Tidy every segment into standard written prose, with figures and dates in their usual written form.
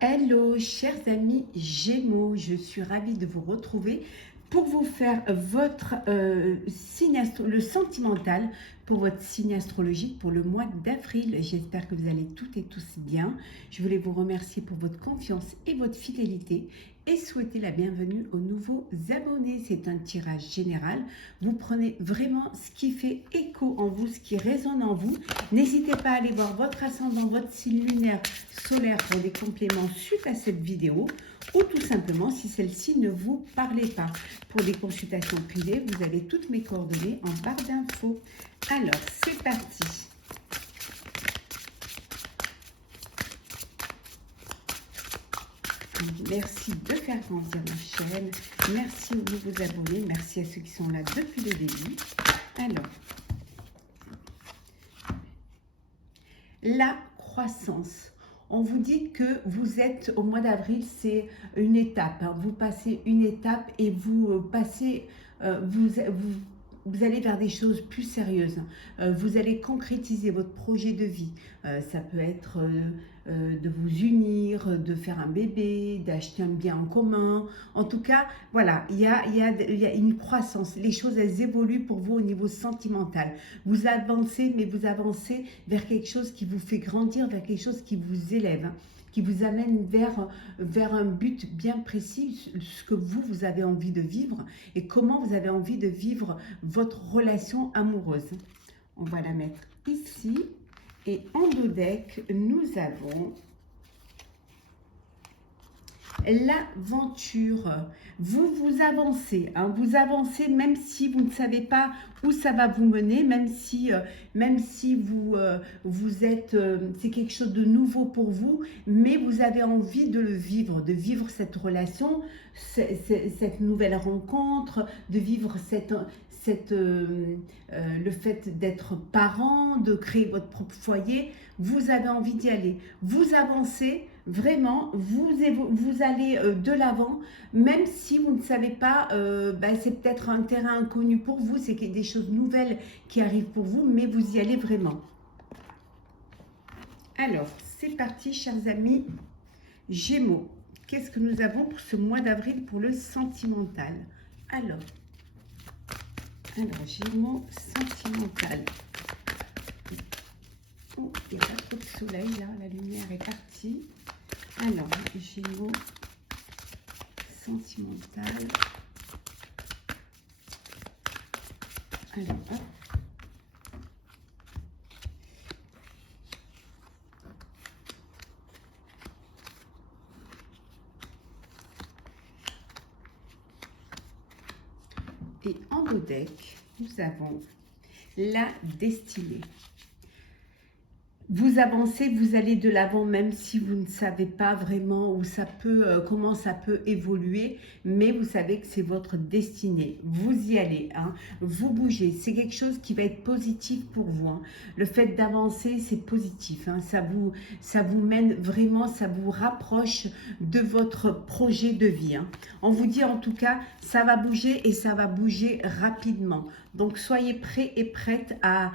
Hello, chers amis Gémeaux, je suis ravie de vous retrouver pour vous faire votre le sentimental pour votre signe astrologique pour le mois d'avril. J'espère que vous allez toutes et tous bien. Je voulais vous remercier pour votre confiance et votre fidélité et souhaiter la bienvenue aux nouveaux abonnés. C'est un tirage général. Vous prenez vraiment ce qui fait écho en vous, ce qui résonne en vous. N'hésitez pas à aller voir votre ascendant, votre signe lunaire, solaire pour des compléments suite à cette vidéo ou tout simplement si celle-ci ne vous parlait pas. Pour des consultations privées, vous avez toutes mes coordonnées en barre d'infos. Alors, c'est parti. Merci de faire grandir ma chaîne. Merci aux nouveaux abonnés. Merci à ceux qui sont là depuis le début. Alors, la croissance. On vous dit que vous êtes au mois d'avril, c'est une étape. Hein. Vous passez une étape et vous passez, vous allez vers des choses plus sérieuses. Vous allez concrétiser votre projet de vie. Ça peut être de vous unir, de faire un bébé, d'acheter un bien en commun. En tout cas, voilà, il y a une croissance. Les choses, elles évoluent pour vous au niveau sentimental. Vous avancez, mais vous avancez vers quelque chose qui vous fait grandir, vers quelque chose qui vous élève, hein, qui vous amène vers un but bien précis, ce que vous avez envie de vivre et comment vous avez envie de vivre votre relation amoureuse. On va la mettre ici. Et en dos deck, nous avons l'aventure. Vous avancez, hein, vous avancez même si vous ne savez pas où ça va vous mener, même si vous êtes, c'est quelque chose de nouveau pour vous, mais vous avez envie de le vivre, de vivre cette relation, cette nouvelle rencontre, de vivre le fait d'être parent, de créer votre propre foyer. Vous avez envie d'y aller. Vous avancez. Vraiment, vous allez de l'avant, même si vous ne savez pas, c'est peut-être un terrain inconnu pour vous, c'est des choses nouvelles qui arrivent pour vous, mais vous y allez vraiment. Alors, c'est parti, chers amis Gémeaux. Qu'est-ce que nous avons pour ce mois d'avril pour le sentimental? Alors, Gémeaux sentimental. Oh, il n'y a pas trop de soleil là, la lumière est partie. Alors, Gémeaux sentimental. Alors, hop. Et en haut deck, nous avons la destinée. Vous avancez, vous allez de l'avant, même si vous ne savez pas vraiment où ça peut, comment ça peut évoluer, mais vous savez que c'est votre destinée. Vous y allez, hein, vous bougez. C'est quelque chose qui va être positif pour vous. Hein. Le fait d'avancer, c'est positif. Hein, ça vous mène vraiment, ça vous rapproche de votre projet de vie. Hein. On vous dit en tout cas, ça va bouger et ça va bouger rapidement. Donc soyez prêts et prêtes à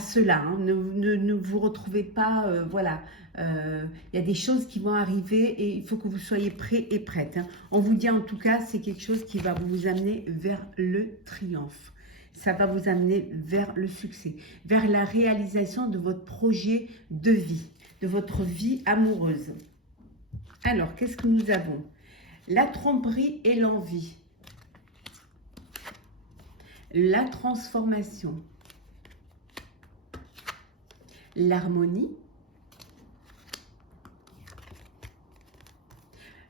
cela. Hein. Ne vous retrouvez pas, voilà. Il y a des choses qui vont arriver et il faut que vous soyez prêts et prêtes. Hein. On vous dit en tout cas, c'est quelque chose qui va vous amener vers le triomphe. Ça va vous amener vers le succès, vers la réalisation de votre projet de vie, de votre vie amoureuse. Alors, qu'est-ce que nous avons? La tromperie et l'envie. La transformation. L'harmonie.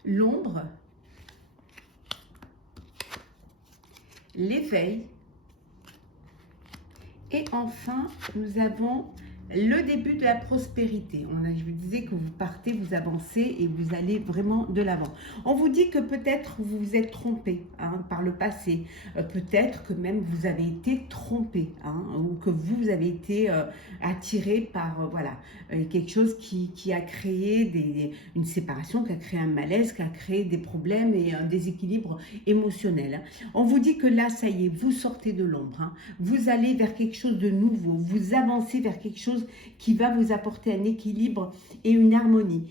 L'ombre. L'éveil. Et enfin, nous avons le début de la prospérité. Je vous disais que vous partez, vous avancez et vous allez vraiment de l'avant. On vous dit que peut-être vous vous êtes trompé, hein, par le passé. Peut-être que même vous avez été trompé, hein, ou que vous avez été attiré par voilà, quelque chose qui a créé une séparation, qui a créé un malaise, qui a créé des problèmes et un déséquilibre émotionnel. Hein. On vous dit que là, ça y est, vous sortez de l'ombre. Hein. Vous allez vers quelque chose de nouveau. Vous avancez vers quelque chose chose qui va vous apporter un équilibre et une harmonie.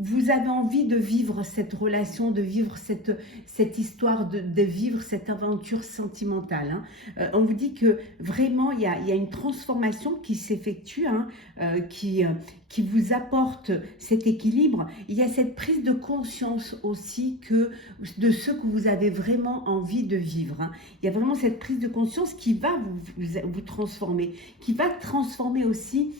Vous avez envie de vivre cette relation, de vivre cette histoire, de vivre cette aventure sentimentale. Hein. On vous dit que vraiment, il y a une transformation qui s'effectue, hein, qui vous apporte cet équilibre. Il y a cette prise de conscience aussi de ce que vous avez vraiment envie de vivre. Hein. Il y a vraiment cette prise de conscience qui va vous transformer, qui va transformer aussi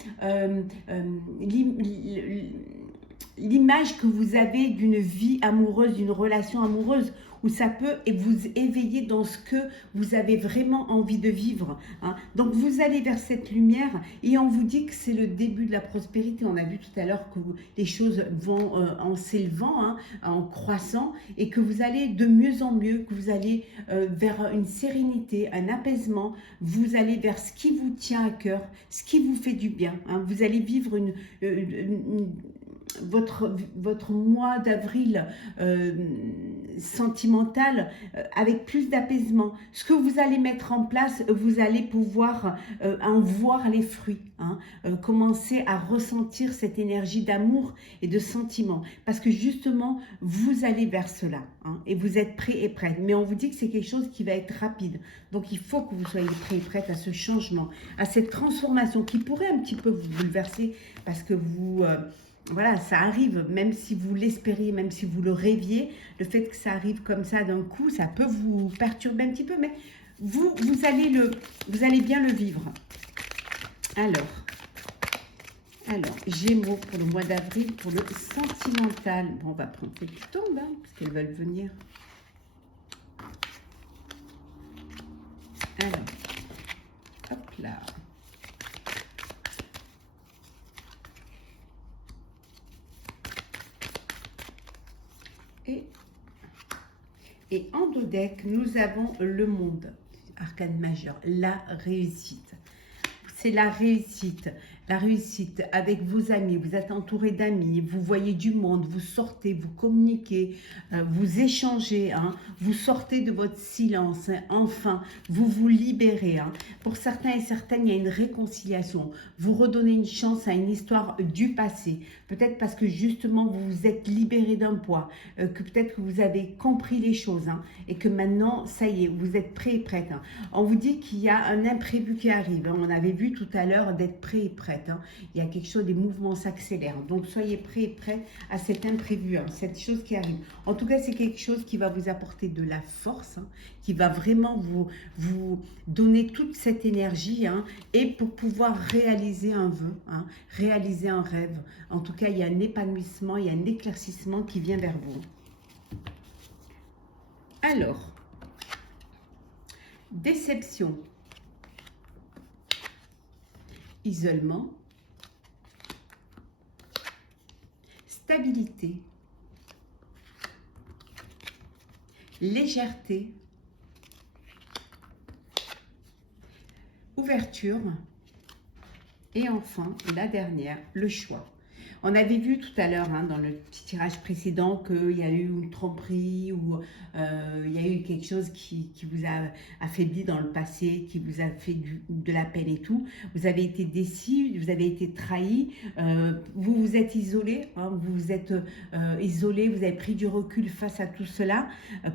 l'image que vous avez d'une vie amoureuse, d'une relation amoureuse, où ça peut vous éveiller dans ce que vous avez vraiment envie de vivre. Hein. Donc vous allez vers cette lumière et on vous dit que c'est le début de la prospérité. On a vu tout à l'heure que les choses vont en s'élevant, hein, en croissant, et que vous allez de mieux en mieux, que vous allez vers une sérénité, un apaisement. Vous allez vers ce qui vous tient à cœur, ce qui vous fait du bien. Hein. Vous allez vivre votre mois d'avril sentimental avec plus d'apaisement. Ce que vous allez mettre en place, vous allez pouvoir en voir les fruits. Hein, commencer à ressentir cette énergie d'amour et de sentiment. Parce que justement, vous allez vers cela. Hein, et vous êtes prêts et prêtes. Mais on vous dit que c'est quelque chose qui va être rapide. Donc il faut que vous soyez prêts et prêtes à ce changement, à cette transformation qui pourrait un petit peu vous bouleverser parce que vous... voilà, ça arrive, même si vous l'espériez, même si vous le rêviez, le fait que ça arrive comme ça d'un coup, ça peut vous perturber un petit peu, mais vous allez bien le vivre. Alors, Gémeaux pour le mois d'avril, pour le sentimental. Bon, on va prendre celles qui tombent, hein, parce qu'elles veulent venir. Alors, hop là. Et en dos deck, nous avons le monde, arcane majeur, la réussite. C'est la réussite avec vos amis, vous êtes entouré d'amis, vous voyez du monde, vous sortez, vous communiquez, vous échangez, hein, vous sortez de votre silence, hein, enfin, vous vous libérez. Hein. Pour certains et certaines, il y a une réconciliation, vous redonnez une chance à une histoire du passé, peut-être parce que justement vous vous êtes libéré d'un poids, que peut-être que vous avez compris les choses, hein, et que maintenant, ça y est, vous êtes prêt et prête. Hein. On vous dit qu'il y a un imprévu qui arrive, hein. On avait vu tout à l'heure d'être prêt et prête. Hein. Il y a quelque chose, des mouvements s'accélèrent. Donc soyez prêts et prêts à cet imprévu, hein, cette chose qui arrive. En tout cas, c'est quelque chose qui va vous apporter de la force, hein, qui va vraiment vous donner toute cette énergie, hein, et pour pouvoir réaliser un vœu, hein, réaliser un rêve. En tout cas, il y a un épanouissement, il y a un éclaircissement qui vient vers vous. Alors, déception. Isolement, stabilité, légèreté, ouverture et enfin la dernière, le choix. On avait vu tout à l'heure, hein, dans le petit tirage précédent, qu'il y a eu une tromperie ou il y a eu quelque chose qui vous a affaibli dans le passé, qui vous a fait de la peine et tout. Vous avez été déçu, vous avez été trahi, vous vous êtes isolé, hein, vous vous êtes isolé, vous avez pris du recul face à tout cela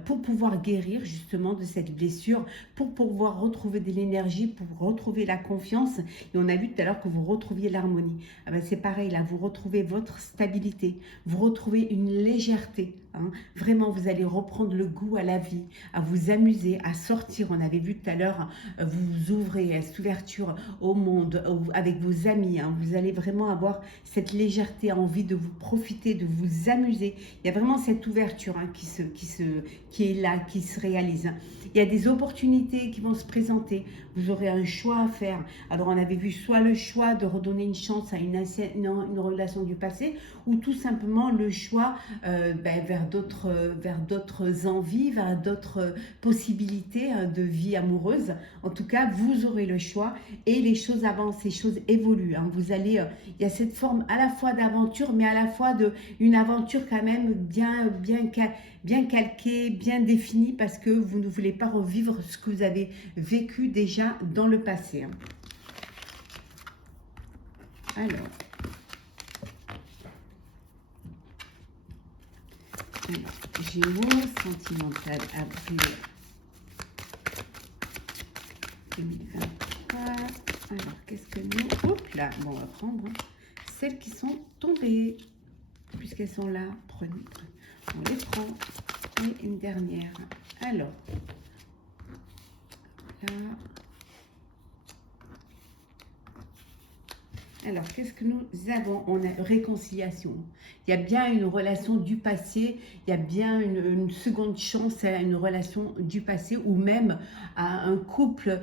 pour pouvoir guérir justement de cette blessure, pour pouvoir retrouver de l'énergie, pour retrouver la confiance. Et on a vu tout à l'heure que vous retrouviez l'harmonie. Ah ben c'est pareil, là, vous retrouvez votre stabilité, vous retrouvez une légèreté. Hein. Vraiment, vous allez reprendre le goût à la vie, à vous amuser, à sortir. On avait vu tout à l'heure, vous vous ouvrez à cette ouverture au monde, avec vos amis. Hein. Vous allez vraiment avoir cette légèreté, envie de vous profiter, de vous amuser. Il y a vraiment cette ouverture, hein, qui est là, qui se réalise. Il y a des opportunités qui vont se présenter. Vous aurez un choix à faire. Alors, on avait vu soit le choix de redonner une chance à une relation du passé, ou tout simplement le choix vers d'autres envies, vers d'autres possibilités, hein, de vie amoureuse. En tout cas, vous aurez le choix et les choses avancent, les choses évoluent. Hein. Vous allez, il y a cette forme à la fois d'aventure, mais à la fois une aventure quand même bien calquée, bien définie, parce que vous ne voulez pas revivre ce que vous avez vécu déjà dans le passé. Hein. Alors, Gémeaux, sentimental, avril 2023. Alors, qu'est-ce que nous... Hop là, bon, on va prendre celles qui sont tombées. Puisqu'elles sont là, prenez. On les prend. Et une dernière. Alors, là... Alors, qu'est-ce que nous avons? On a réconciliation. Il y a bien une relation du passé, il y a bien une seconde chance à une relation du passé ou même à un couple.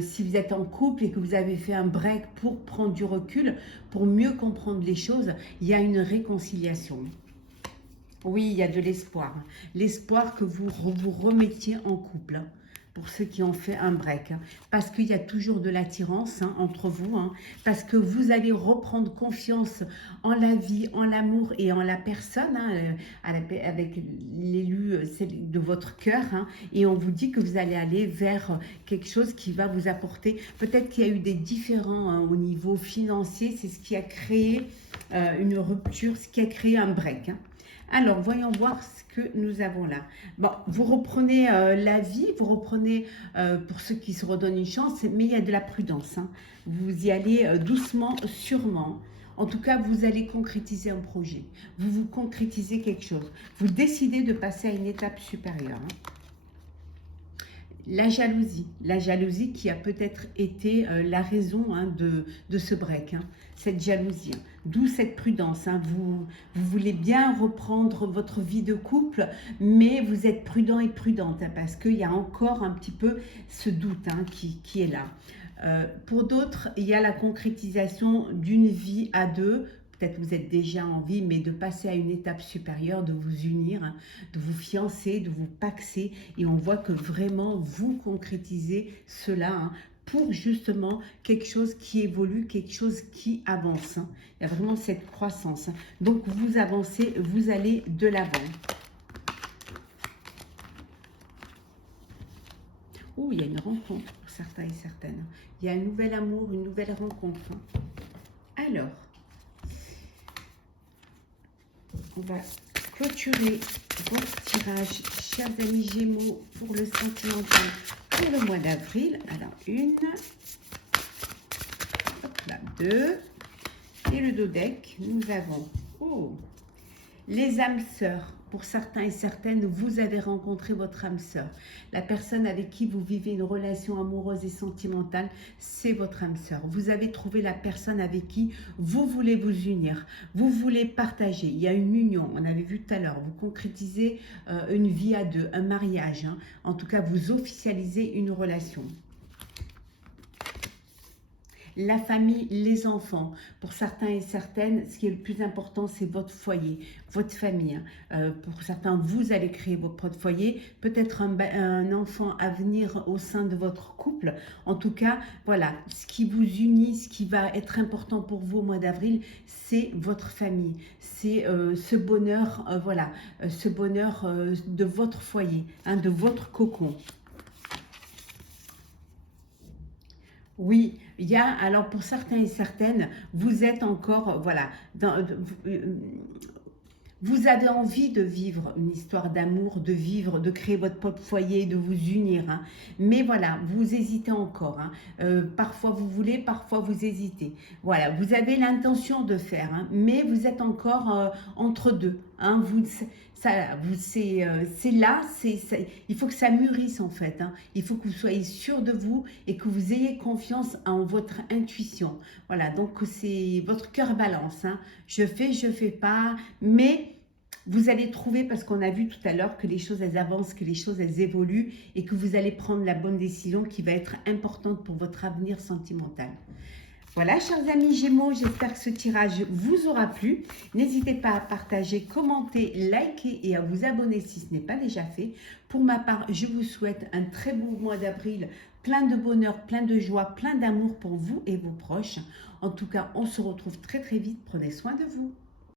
Si vous êtes en couple et que vous avez fait un break pour prendre du recul, pour mieux comprendre les choses, il y a une réconciliation. Oui, il y a de l'espoir. L'espoir que vous vous remettiez en couple. Pour ceux qui ont fait un break, parce qu'il y a toujours de l'attirance entre vous, parce que vous allez reprendre confiance en la vie, en l'amour et en la personne, avec l'élu de votre cœur, et on vous dit que vous allez aller vers quelque chose qui va vous apporter, peut-être qu'il y a eu des différends au niveau financier, c'est ce qui a créé une rupture, ce qui a créé un break. Alors, voyons voir ce que nous avons là. Bon, vous reprenez la vie, vous reprenez, pour ceux qui se redonnent une chance, mais il y a de la prudence. Vous y allez doucement, sûrement. En tout cas, vous allez concrétiser un projet. Vous concrétisez quelque chose. Vous décidez de passer à une étape supérieure. La jalousie qui a peut-être été la raison de ce break, cette jalousie. D'où cette prudence. Vous voulez bien reprendre votre vie de couple, mais vous êtes prudent et prudente parce qu'il y a encore un petit peu ce doute qui est là. Pour d'autres, il y a la concrétisation d'une vie à deux. Peut-être vous êtes déjà en vie, mais de passer à une étape supérieure, de vous unir, de vous fiancer, de vous paxer. Et on voit que vraiment vous concrétisez cela pour justement quelque chose qui évolue, quelque chose qui avance. Il y a vraiment cette croissance. Donc vous avancez, vous allez de l'avant. Oh, il y a une rencontre pour certains et certaines. Il y a un nouvel amour, une nouvelle rencontre. Alors, on va clôturer votre tirage, chers amis Gémeaux, pour le sentimental pour le mois d'avril. Alors, une, hop là, deux, et le dodeck, nous avons les âmes sœurs. Pour certains et certaines, vous avez rencontré votre âme sœur. La personne avec qui vous vivez une relation amoureuse et sentimentale, c'est votre âme sœur. Vous avez trouvé la personne avec qui vous voulez vous unir. Vous voulez partager. Il y a une union, on avait vu tout à l'heure. Vous concrétisez une vie à deux, un mariage. En tout cas, vous officialisez une relation. La famille, les enfants. Pour certains et certaines, ce qui est le plus important, c'est votre foyer, votre famille. Pour certains, vous allez créer votre propre foyer. Peut-être un enfant à venir au sein de votre couple. En tout cas, voilà, ce qui vous unit, ce qui va être important pour vous au mois d'avril, c'est votre famille. C'est ce bonheur, ce bonheur de votre foyer, de votre cocon. Oui, il y a, alors pour certains et certaines, vous êtes encore, vous avez envie de vivre une histoire d'amour, de vivre, de créer votre propre foyer, de vous unir. Mais voilà, vous hésitez encore. Parfois vous voulez, parfois vous hésitez. Voilà, vous avez l'intention de faire, mais vous êtes encore entre deux. C'est là, il faut que ça mûrisse en fait. Il faut que vous soyez sûr de vous et que vous ayez confiance en votre intuition. Voilà, donc c'est votre cœur balance. Je fais pas, mais vous allez trouver, parce qu'on a vu tout à l'heure que les choses elles avancent, que les choses elles évoluent et que vous allez prendre la bonne décision qui va être importante pour votre avenir sentimental. Voilà, chers amis Gémeaux, j'espère que ce tirage vous aura plu. N'hésitez pas à partager, commenter, liker et à vous abonner si ce n'est pas déjà fait. Pour ma part, je vous souhaite un très beau mois d'avril, plein de bonheur, plein de joie, plein d'amour pour vous et vos proches. En tout cas, on se retrouve très très vite. Prenez soin de vous.